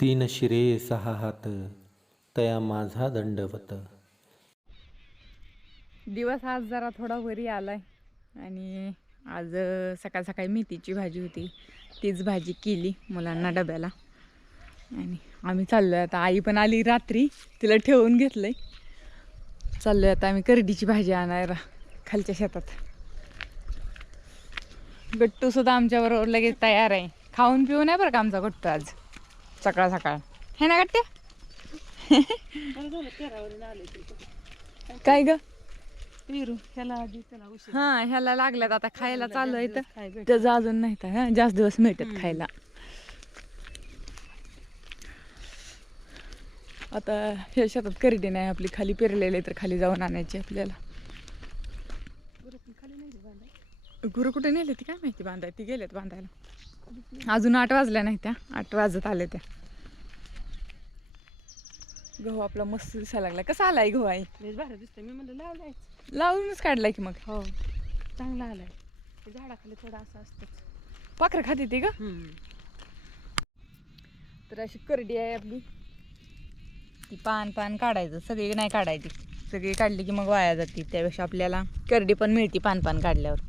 तीन शिरे सहा हात तया माझा दंडवत. दिवस आज जरा थोडा वरी आलाय आणि आज सकाळ सकाळी मेथीची भाजी होती. तीच भाजी केली मुलांना डब्याला. आणि आम्ही चाललोय आता. आई पण आली रात्री तिला ठेवून घेतलंय. चाललोय आता आम्ही करडीची भाजी आणायला खालच्या शेतात. गट्टू सुद्धा आमच्याबरोबर लगेच तयार आहे. खाऊन पिऊन आहे बरं का आमचा गट्टू आज? सकाळ सकाळ. हे ना गट्टे? काय ग? पेरू ह्याला हा ह्याला लागल्यात आता खायला चालू आहे तर. त्याचं अजून नाही तर हा जास्त दिवस मिळतात खायला. आता हे शेतात करडी नाही आपली खाली पेरलेले तर खाली जाऊन आणायची आपल्याला. गुरु कुठे नेले ती काय माहिती बांधाय ती गेलेत बांधायला. अजून आठ वाजल्या नाही त्या. आठ वाजत आले त्या. गहू आपला मस्त दिसायला लागला कसा आलाय गहू आई? भारी दिसतंय. मी म्हणलं लावलाय लावूनच काढलाय की मग. हो. चांगला आलाय. ते झाडाखाली थोडं असं असतं पाखरं खाते ती का? तर अशी करडी आहे आपली. ती पान पान काढायचं. सगळी नाही काढायची. सगळी काढली की मग वाया जाते. त्यापेक्षा आपल्याला करडी पण मिळते पान पान काढल्यावर.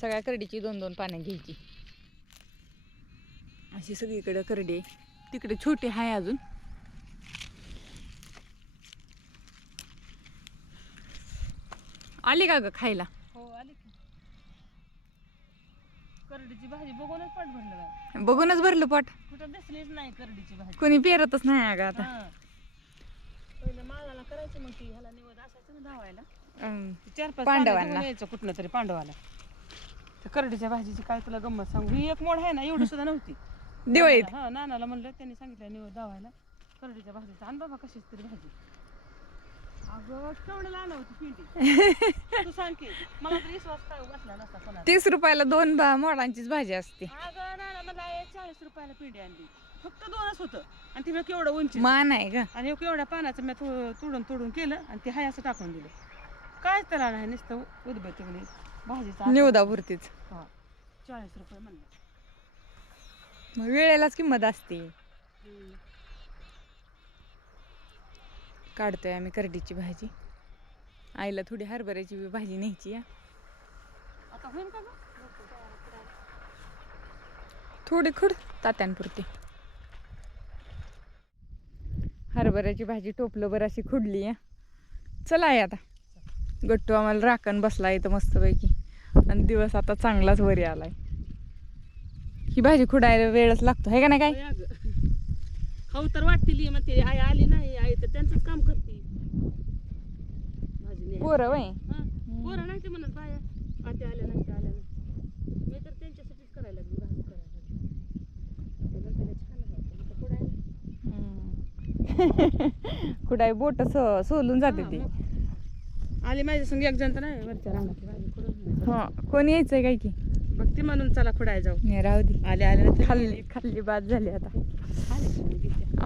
सगळ्या करडीची दोन दोन पानं घ्यायची. अशी सगळीकडे करडी. तिकडे छोटी आहे अजून. आली का ग खायला? हो आले की. करडीची भाजी बघूनच पाठ भरलं बघूनच भरलं पोट? कुठं दिसलीच नाही करडीची भाजी. कोणी पेरतच नाही अगं आता. हा. पहिलं माळाला करायचं मग ती ह्याला निवड असायचं ना धावायला. अं, चार पाच पांडवांना. पांडवांना यायचं कुठनं तरी पांडवाला. त्या करडीच्या भाजीची काय तुला गंमत सांगू? ही एक मोड आहे ना एवढी सुद्धा नव्हती. दिवाळीत. हा नानाला म्हणलं त्यांनी सांगितलं निवड धावायला करडीच्या भाजीचा. आण बाबा कशीच तरी भाजी. अगं केवढ्याला आणा होती पिंडी. तू सांग की मला तर विश्वास काय बसला नसता कोणाला तीस रुपयाला दोन बा मोडांचीच भाजी असते. अगं नाना मला हे चाळीस रुपयाला पिंडी आणली. फक्त दोनच होतं. आणि ती मी केवढं उंची मान आहे का आणि हे केवढ्या पानाचं मी थो- तोडून तोडून केलं आणि ते हाय असं टाकून दिलं. काय त्याला नाही नुसतं उदबत्ती म्हणे भाजीचा निवदापुरतीच हा चाळीस रुपये म्हणलं. मग वेळेलाच किंमत असते. काढतोय आम्ही करडीची भाजी. आईला थोडी हरभऱ्याची बी भाजी न्यायची या? थोडी खुड तात्यांपुरती. हरभऱ्याची भाजी टोपलं बरं अशी खुडली या चला आहे आता. गट्टू आम्हाला राखण बसला इथं मस्तपैकी. आणि दिवस आता चांगलाच वरी आलाय. ही भाजी खुडायला वेळच लागतो आहे का नाही काय? होय अगं. खाऊ तर वाटतील मग ते आई आली नाही आई तर त्यांचंच काम करते. भाजी न्यायला. पोरं वय. हा, पोरं नाही ते म्हणत बाया आत्या आल्या नाही त्या आल्या नाही. मी तर त्यांच्यासाठीच करायला लागली भाजी करायला छान आहे. तर पुढे खुडाय बोट सोलून जाते ती. आली माझ्या संग एक जण तर नाही वरच्या रांगातली भाजी हा कोण यायचंय काय की? बघ ती म्हणून चला खुडाय जाऊ. नाही राहू दे. आले आले खाल्ली खाल्ली बाद झाली आता.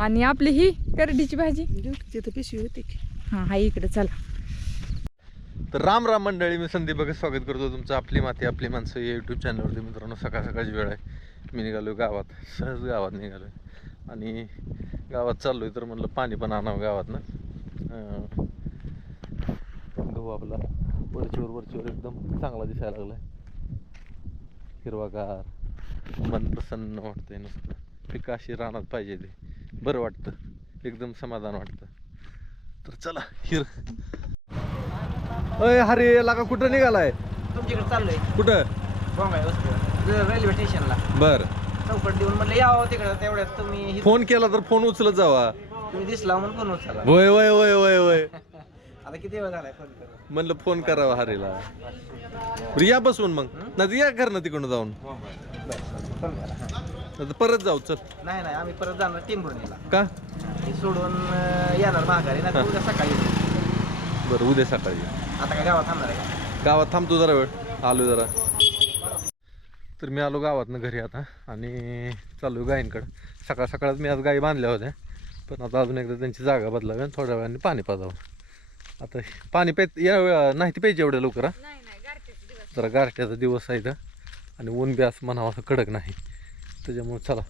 आणि आपली ही करडीची भाजी. तिथं पिशवी होती की? हा हा इकडे चला. तर राम राम मंडळी मी संदीप बघा स्वागत करतो तुमचं आपली माती आपली माणसं या यूट्यूब चॅनलवरती मित्रांनो सकाळ सकाळची वेळ आहे. मी निघालो गावात. सहज गावात निघालो आणि गावात चाललो आहे तर म्हणलं पाणी पण आणावं गावात ना. गहू आपला वरचीवर वरचीवर एकदम चांगला दिसायला लागला हिरवागार मन प्रसन्न वाटतंय नुसतं. पिकं अशी रानात पाहिजे ते. बरं वाटतं. एकदम समाधान वाटतं. तर चला हिर. अय हरे लागा कुठं निघालाय? तुमच्याकडे चाललोय. कुठं? वस्तू रेल्वे स्टेशनला बर. चौकट देऊन म्हणलं यावं तिकडं तेवढ्यात तुम्ही हि- फोन केला तर फोन उचलत जावा. तुम्ही दिसला म्हणून फोन उचलला. वय वय वय वय वय. आता किती वेळ झालाय फोन करून? म्हणलं फोन करावा हरेला. बरं, या बसवून मग. नाही या कर ना तिकडून जाऊन. हा. नाहीतर परत जाऊ चल. नाही नाही आम्ही परत जाणार टिंबुर्णीला का? हे सोडून अं, येणार माघारी ना उद्या सकाळी येऊ. बरं उद्या सकाळी आता काय गावात थांबणार आहे का? गावात थांबतो जरा वेळ. आलो जरा. तर मी आलो गावातनं घरी आता आणि चालू गायींकडं सकाळ सकाळच मी आज गायी बांधल्या होत्या. पण आता अजून एकदा त्यांची जागा बदलावी आणि थोड्या वेळाने पाणी पाजावं. आता पाणी पेत या वेळा नाही ते प्यायचे एवढ्या लवकर हा. जरा गारठ्याचा दिवस आहे इथं. आणि ऊन बी असं म्हणावं असं कडक नाही. त्याच्यामुळे चला.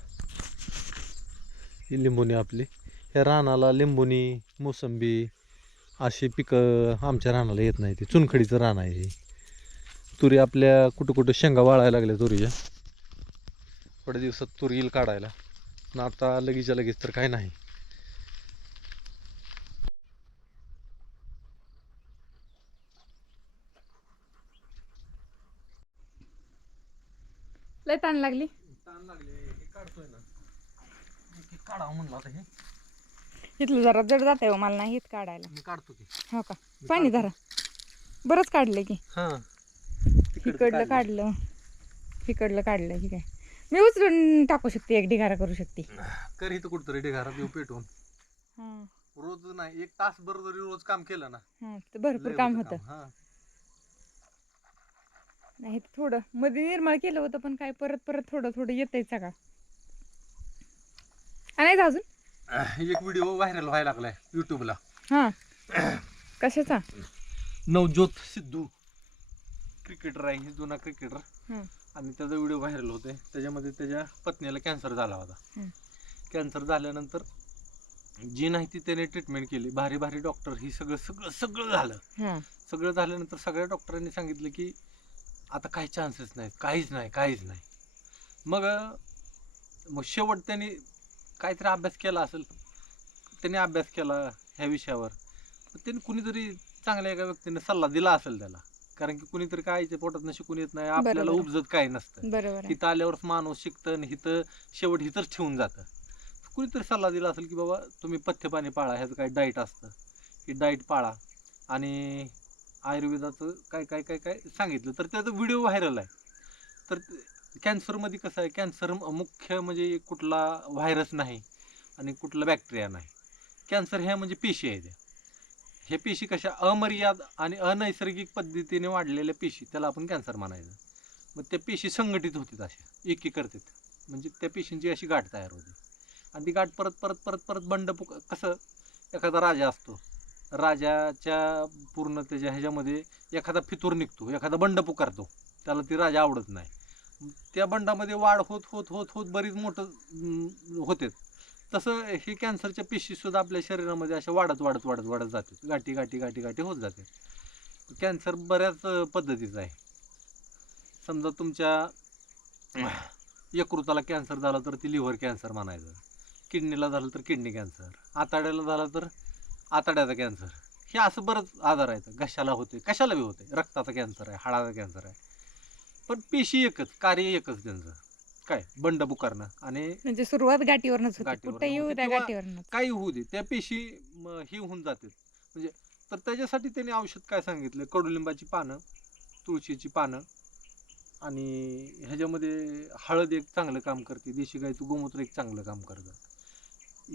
ही लिंबुनी आपली. ह्या रानाला लिंबुनी मोसंबी अशी पिकं आमच्या रानाला येत नाही. ती चुनखडीचं रान आहे हे. तुरी आपल्या कुठं कुठं शेंगा वाळायला लागल्या तुरीच्या. थोड्या दिवसात तुरी येईल काढायला. पण आता लगेचच्या लगेच तर काही नाही. लय ताण लागली. ताण लागले. हे काढतोय ना. काढावं म्हणलं आता हे. इथलं जरा जड जात आहे मला नाही येत काढायला. मी काढतो की. हो का? पाणी धरा. बरंच काढलं की. हां. इकडलं काढलं. इकडलं काढलं ठीक आहे. मी उचलून टाकू शकते एक ढिगारा करू शकते. कर इथं कुठतरी येऊ पेटवून. हां. रोज नाही एक तासभर जरी रोज काम केलं ना हां तर भरपूर लय काम होतं. होतं हां. नाही थोडं. मध्ये निर्मळ केलं होतं पण काय परत परत थोडं थोडं येतंय सगळं. आणायचं अजून? एक व्हिडिओ व्हायरल व्हायला लागलाय युट्यूबला हां. कशाचा? नवज्योत सिद्धू क्रिकेटर आहे ही जुना क्रिकेटर हं. आणि त्याचा व्हिडिओ व्हायरल होते त्याच्यामध्ये त्याच्या पत्नीला कॅन्सर झाला होता. कॅन्सर झाल्यानंतर जी नाही ती त्याने ट्रीटमेंट केली भारी भारी डॉक्टर ही सगळं सगळं सगळं झालं. सगळं झाल्यानंतर सगळ्या डॉक्टरांनी सांगितलं की आता काही चान्सेस नाहीत काहीच नाही काहीच नाही. मग मग शेवट त्यांनी काहीतरी अभ्यास केला असेल त्यांनी अभ्यास केला ह्या विषयावर. त्यांनी कुणीतरी चांगल्या एका व्यक्तीने सल्ला दिला असेल त्याला. कारण की कुणीतरी कायच्या पोटात शिकून येत नाही आपल्याला. उपजत काय नसतं. इथं आल्यावरच माणूस शिकतं आणि इथं शेवट इथंच ठेवून जातं. कुणीतरी सल्ला दिला असेल की बाबा तुम्ही पथ्य पाणी पाळा ह्याचं काय डाईट असतं. की डाईट पाळा. आणि आयुर्वेदाचं काय काय काय काय सांगितलं. तर त्याचा व्हिडिओ व्हायरल आहे. तर कॅन्सरमध्ये कसं आहे कॅन्सर मुख्य म्हणजे कुठला व्हायरस नाही आणि कुठला बॅक्टेरिया नाही. कॅन्सर ह्या म्हणजे पेशी आहे त्या हे पेशी कशा अमर्याद आणि अनैसर्गिक पद्धतीने वाढलेल्या पेशी त्याला आपण कॅन्सर म्हणायचं. मग त्या पेशी संघटित होतात अशा एकी करतात म्हणजे त्या पेशींची अशी गाठ तयार होते. आणि ती गाठ परत परत परत परत बंड पुक कसं एखादा राजा असतो राजाच्या पूर्ण त्याच्या ह्याच्यामध्ये एखादा फितूर निघतो एखादा बंड पुकारतो. त्याला ती राजा आवडत नाही. त्या बंडामध्ये वाढ होत होत होत होत बरीच मोठं होते. तसं हे कॅन्सरच्या पेशीसुद्धा आपल्या शरीरामध्ये अशा वाढत वाढत वाढत वाढत जाते. गाठी गाठी गाठी गाठी होत जाते. कॅन्सर बऱ्याच पद्धतीचा आहे. समजा तुमच्या यकृताला कॅन्सर झाला तर ती लिव्हर कॅन्सर म्हणायचं. किडनीला झालं तर किडनी कॅन्सर. आताड्याला झालं तर आताड्याचा कॅन्सर हे असं बरंच आजार आहेत. घशाला होते. कशाला बी होते? रक्ताचा कॅन्सर आहे हाडाचा कॅन्सर आहे. पण पेशी एकच कार्य एकच त्यांचं. काय? बंड पुकारणं आणि म्हणजे सुरुवात गाठीवरनच होती. गाठीवरनं कुठे येऊ होते त्या किंवा- गाठीवरनच. काही होऊ दे. त्या पेशी म, ही होऊन जातात म्हणजे तर त्याच्यासाठी त्यांनी औषध काय सांगितलं? कडुलिंबाची पानं तुळशीची पानं आणि ह्याच्यामध्ये हळद एक चांगलं काम करते. देशी गायचं गोमूत्र एक चांगलं काम करतं.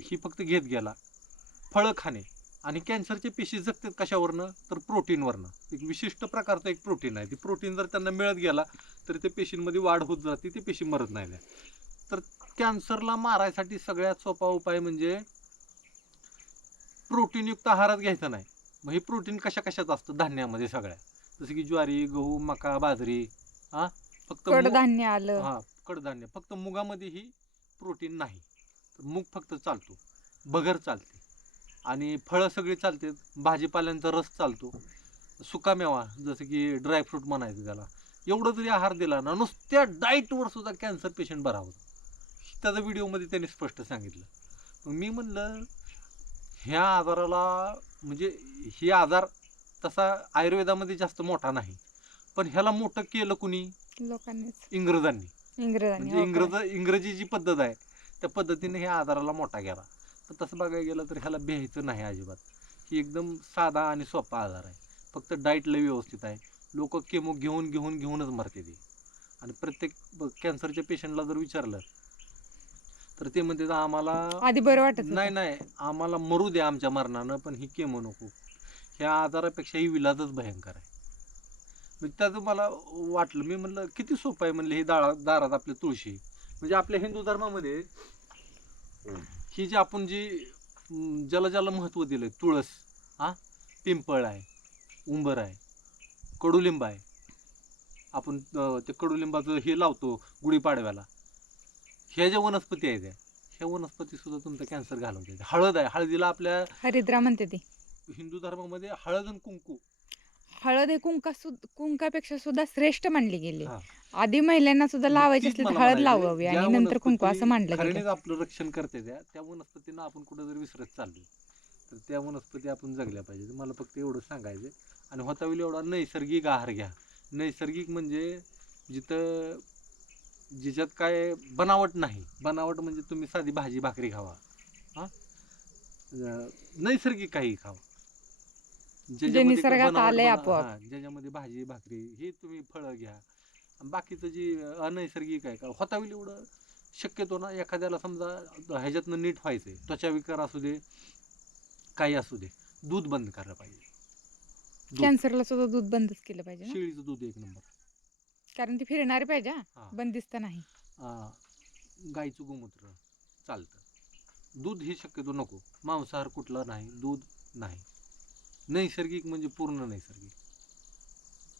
ही फक्त घेत गेला. फळं खाणे. आणि कॅन्सरचे पेशी जगतात कशावरनं? तर प्रोटीनवरनं. एक विशिष्ट प्रकारचं एक प्रोटीन आहे. ती प्रोटीन जर त्यांना मिळत गेला तर ते पेशींमध्ये वाढ होत जाते ते पेशी मरत नाही. तर कॅन्सरला मारायसाठी सगळ्यात सोपा उपाय म्हणजे प्रोटीनयुक्त आहारात घ्यायचा नाही. मग हे प्रोटीन कशा कशात असतं? धान्यामध्ये सगळ्या. जसं की ज्वारी गहू मका बाजरी हा? फक्त कडधान्य आलं. हा कडधान्य. फक्त मुगामध्ये ही प्रोटीन नाही. तर मूग फक्त चालतो. बगर चालते. आणि फळं सगळी चालते. भाजीपाल्यांचा रस चालतो. सुकामेवा जसं की ड्रायफ्रूट म्हणायचं त्याला. एवढं जरी आहार दिला ना नुसत्या डाईटवर सुद्धा कॅन्सर पेशंट बरा होतो. त्याचा व्हिडिओमध्ये त्यांनी स्पष्ट सांगितलं. मग मी म्हणलं ह्या आजाराला म्हणजे ही आजार तसा आयुर्वेदामध्ये जास्त मोठा नाही. पण ह्याला मोठं केलं कुणी? लोकांनीच. इंग्रजांनी. इंग्रजांनी म्हणजे हो इंग्रज. इंग्रजी जी पद्धत आहे त्या पद्धतीने ह्या आजाराला मोठा गेला पण तसं बघायला गेलं तर ह्याला भ्यायचं नाही अजिबात. ही एकदम साधा आणि सोपा आजार आहे. फक्त डाईटला व्यवस्थित आहे. लोक केमो घेऊन घेऊन घेऊनच मरते ते. आणि प्रत्येक कॅन्सरच्या पेशंटला जर विचारलं तर ते म्हणते आम्हाला आधी बरं वाटत. नाही नाही. आम्हाला मरू द्या आमच्या मरणानं पण ही केमो नको. ह्या आजारापेक्षा ही विलाजच भयंकर आहे. मग त्याचं मला वाटलं. मी म्हणलं किती सोपं आहे? म्हणलं ही दाळा दारात आपली तुळशी. म्हणजे आपल्या हिंदू धर्मामध्ये ही जी आपण जी ज्याला ज्याला महत्त्व दिलंय तुळस हा पिंपळ आहे उंबर आहे कडुलिंब आहे आपण ते कडुलिंबाचं हे लावतो गुढीपाडव्याला ह्या ज्या वनस्पती आहेत त्या ह्या वनस्पती सुद्धा तुमचा कॅन्सर घालवते. हळद आहे हळदीला आपल्या हरिद्रा म्हणते ती. हिंदू धर्मामध्ये हळद आणि कुंकू. हळद हे कुंका सुद्धा कुंकापेक्षा सुद्धा श्रेष्ठ मानली गेली. आधी महिलांना सुद्धा लावायची असली तर हळद लावावी आणि नंतर कुंकू असं गेलं. आपलं रक्षण करते त्या त्या वनस्पतींना आपण कुठं जर विसरत चाललो. तर त्या वनस्पती आपण जगल्या पाहिजे मला फक्त एवढं सांगायचं आणि होता होईल एवढा नैसर्गिक आहार घ्या. नैसर्गिक म्हणजे जिथं जिच्यात काय बनावट नाही. बनावट म्हणजे तुम्ही साधी भाजी भाकरी खावा. हां? नैसर्गिक काही खावा. निसर्गात आलंय आपोआप. ज्याच्यामध्ये भाजी भाकरी हे तुम्ही फळं घ्या. बाकीचं जी अनैसर्गिक आहे का होता होईल एवढं. शक्यतो ना एखाद्याला समजा ह्याच्यातनं नीट व्हायचंय त्वचा विकार असू दे काही असू दे दूध बंद करायला पाहिजे. कॅन्सरला सुद्धा दूध बंदच केलं पाहिजे ना? शेळीचं दूध एक नंबर. कारण ती फिरणारी पाहिजे हा. हा. बंदिस्त नाही. आ, गाईचं गोमूत्र चालतं. दूध हे शक्यतो नको. मांसाहार कुठला नाही दूध नाही. नैसर्गिक म्हणजे पूर्ण नैसर्गिक.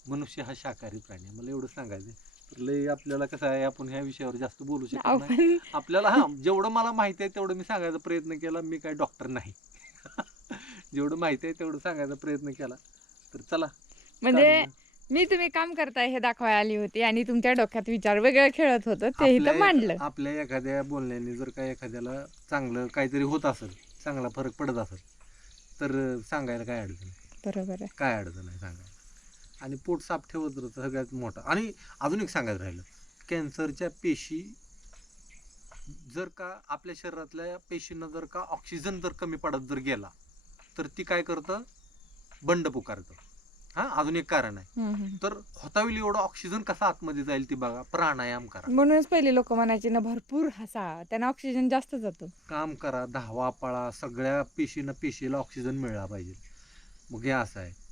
मनुष्य हा शाकाहारी प्राणी आहे. मला एवढं सांगायचं तर लय आपल्याला कसं आहे आपण ह्या विषयावर जास्त बोलू शकत नाही. आपल्याला हा जेवढं मला माहिती आहे तेवढं मी सांगायचा प्रयत्न केला. मी काय डॉक्टर नाही. जेवढं माहिती आहे तेवढं सांगायचा प्रयत्न केला. तर चला. म्हणजे. मी तुम्ही काम करताय हे दाखवायला आली होती आणि तुमच्या डोक्यात विचार वेगळे खेळत होतं. ते इथं आपल्या- मांडलं. आपल्या एखाद्या बोलण्याने जर काय एखाद्याला चांगलं काहीतरी होत असेल चांगला फरक पडत असेल तर सांगायला काय अडचण? आहे बरोबर आहे. काय अडचण आहे सांगायला आणि पोट साफ ठेवत तर सगळ्यात मोठा. आणि अजून एक सांगायचं राहिलं. कॅन्सरच्या पेशी जर का आपल्या शरीरातल्या पेशींना जर का ऑक्सिजन जर कमी पडत जर गेला तर ती काय करतं? बंड पुकारतं. हां अजून एक कारण आहे. तर होतावेळी एवढा ऑक्सिजन कसा आतमध्ये जाईल ती बघा. प्राणायाम करा. म्हणूनच पहिले लोक म्हणायचे ना भरपूर हसा. त्यांना ऑक्सिजन जास्त जातो. काम करा धावा पळा. सगळ्या पेशीनं पेशीला ऑक्सिजन मिळाला पाहिजे. मग हे असं आहे.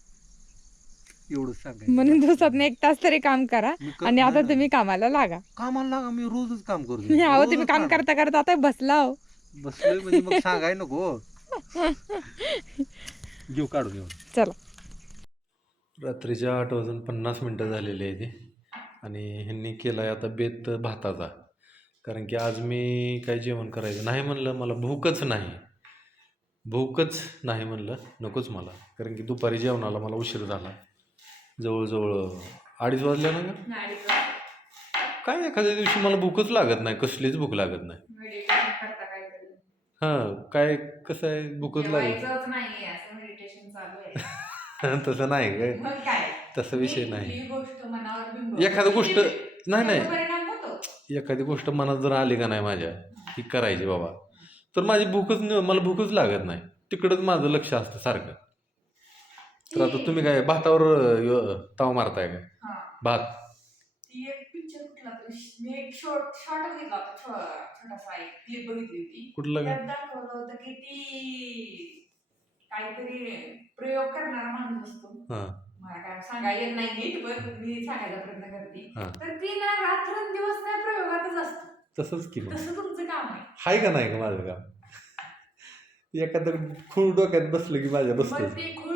एवढंच सांगायचं. म्हणून दिवसात एक तास तरी काम करा मी आणि आता. तुम्ही कामाला लागा. कामाला लागा मी रोजच काम करतो. अहो रोजच तुम्ही काम करता करता आता बसला हो बसलोय म्हणजे मग सांगाय नको. घेऊ काढून येऊ चला. रात्रीच्या आठ वाजून पन्नास मिनटं झालेली आहे ती आणि ह्यांनी केला आहे आता बेत भाताचा. कारण की आज मी काय जेवण करायचं नाही म्हणलं मला भूकच नाही. भूकच नाही म्हणलं नकोच मला. कारण की दुपारी जेवणाला मला उशीर झाला. जवळजवळ अडीच वाजल्या ना ग? काय एखाद्या दिवशी मला भूकच लागत नाही कसलीच भूक लागत नाही. हां काय कसं आहे? भूकच लागत नाही असं मेडिटेशन चालू आहे. तसं नाही काय? मग काय? तसा विषय नाही. कुठलीही गोष्ट मनावर. एखादी गोष्ट नाही नाही. परिणाम होतो. एखादी गोष्ट मनात जर आली का नाही माझ्या ही करायची बाबा तर माझी भूकच न- मला भूकच लागत नाही. तिकडंच माझं लक्ष असतं सारखं. तर आता तुम्ही काय भातावर अं, ताव मारताय काय हा. भात. ती एक पिक्चर कुठला तरी मी एक शॉर्ट शॉर्ट बघितला होता छो- छोटासा एक क्लिप बघितली होती. कुठलं काय त्यात दाखवलं होतं की ती काहीतरी प्रयोग करणारा माणूस असतो. हां. मला काय सांगा येत नाही नीट पण मी सांगायचा प्रयत्न करते. हां. तर ती ना रात्रंदिवस त्या प्रयोगातच असतो. तसंच की मग. तसं तुमचं काम आहे. हाय का नाही का माझं काम? एखादं खूळ डोक्यात बसलं की माझ्या मग बसतं ते खूळ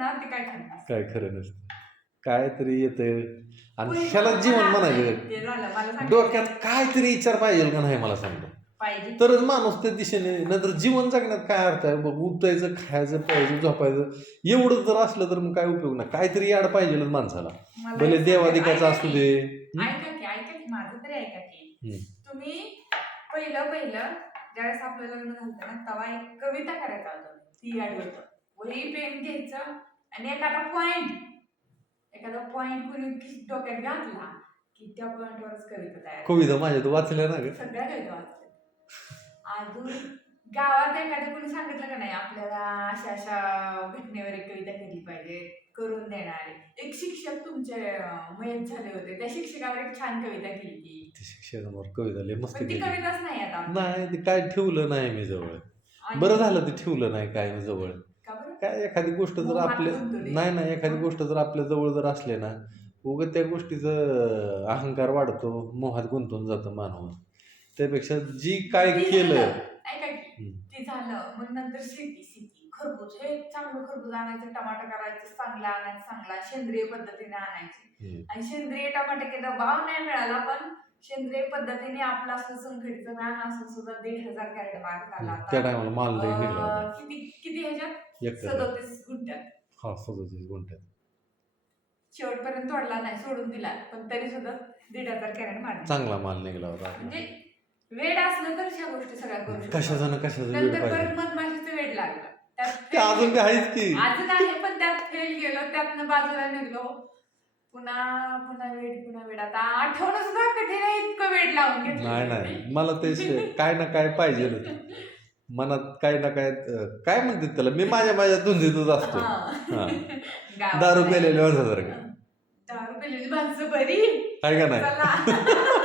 ना ते काय करणार? काय खरं नसतं. काय तरी येतं आणि ह्याला जीवन म्हणायचं. ते झालं मला सांगायचं. डोक्यात काहीतरी विचार पाहिजे का नाही मला सांगतो पाहिजे. तरच माणूस त्या दिशेने नंतर जीवन जगण्यात काय अर्थ आहे? बघ उठायचं खायचं प्यायचं झोपायचं एवढंच जर असलं तर मग काय उपयोग नाही. काहीतरी याड पाहिजेलच माणसाला. मला भले एक देवादिकाचं सांगा, असू दे. ऐका की ऐका की माझं तरी ऐका की. हम्म. तुम्ही पहिलं पहिलं ज्यावेळेस आपलं लग्न झालं ना तेव्हा एक कविता करायचा होता ती आठवतं वही पेन घ्यायचं आणि एखादा पॉइंट एखादा पॉइंट कोणी डोक्यात घातला की त्या पॉइंटवरच कविता तयार कविता माझ्या तू वाचल्या ना ग. सगळ्या कविता वाचल्या अजून गावात एखादं कोणी सांगितलं का नाही आपल्याला अशा अशा घटनेवर एक कविता केली पाहिजे करून देणारे एक शिक्षक तुमचे मयत झाले होते. त्या शिक्षकावर एक छान कविता केली ते. शिक्षणावर कविता लय मस्त ती कविताच नाही आता. नाही ते काय ठेवलं नाही मी जवळ. बरं झालं ते ठेवलं नाही काय मी जवळ? काय एखादी गोष्ट जर आपल्या. नाही नाही एखादी गोष्ट जर आपल्या जवळ जर असले ना उगं त्या गोष्टीचं अहंकार वाढतो मोहात गुंतून जातं माणूस त्यापेक्षा जी काय केलं. ऐका की. ते झालं मग नंतर शेती शेती खरबूज हे चांगलं खरबूज आणायचं टमाटर करायचं चांगलं आणायचं चांगला सेंद्रिय पद्धतीने आणायचे. आणि सेंद्रिय टमाटे केलं भाव नाही मिळाला पण सेंद्रिय पद्धतीने आपला असं असं सुद्धा दीड हजार कॅरेट माल झाला आता. त्या टायमाला माल लई निघला अं, होता किती किती ह्याच्यात? एक सदोतीस गुंठ्यात. हा सदतीस गुंठ्यात. शेवटपर्यंत तोडला नाही सोडून दिला पण तरी सुद्धा दीड हजार कॅरेट मारले चांगला माल निघला होता. म्हणजे वेळ असलं तर ह्या गोष्टी सगळ्या करू शकतो. कशाचं ना कशाचं वेळ नंतर पाहिजे. परत मधमाशीचं वेळ लागलं. त्यात ते अजून आहेच की. अजून आहे पण त्यात फेल गेलो त्यातनं बाजूला निघलो. पुन्हा पुन्हा वेळ पुन्हा वेळ. आता आठवणं सुद्धा कठीण आहे इतकं वेळ लावून घेतलं नाही नाही. मला ते काय ना काय पाहिजे मनात काय ना काय काय म्हणतात त्याला? मी माझ्या माझ्या धुंदीतच असतो. दारू. पेलेले माणसासारखं. दारू पेलेली माणसं बरी. काय का नाही?